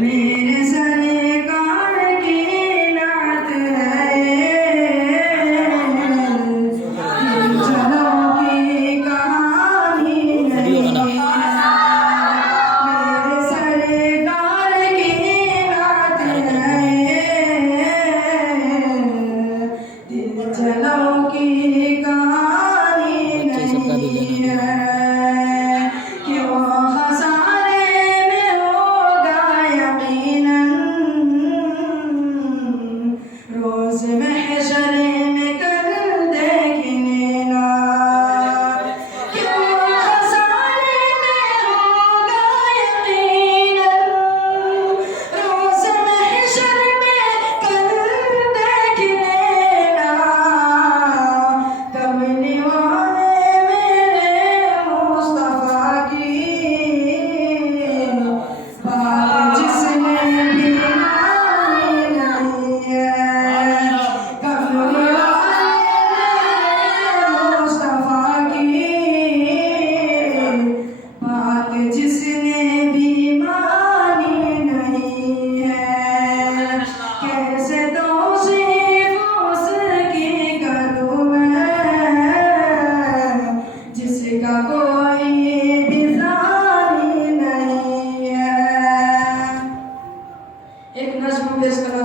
मेरे सरकार की नात है चलो की कहानी नहीं है। मेरे सरकार की नात है चलो की कहानी नहीं है। क्यों खसारे में होगा यकीनन रोज महशर में कल देखने ना। क्यों खसारे में होगा यकीनन रोज महशर में कल देखने ना। कब निभाने मेरे मुस्तफा की बात जिसने भी मानी नहीं है। कब निभाने मेरे मुस्तफा की बात जिसने भी मानी नहीं है। कैसे तौसीफ उसकी करूं मैं जिसका कोई भी सानी नहीं है। एक नज़्म पेश कर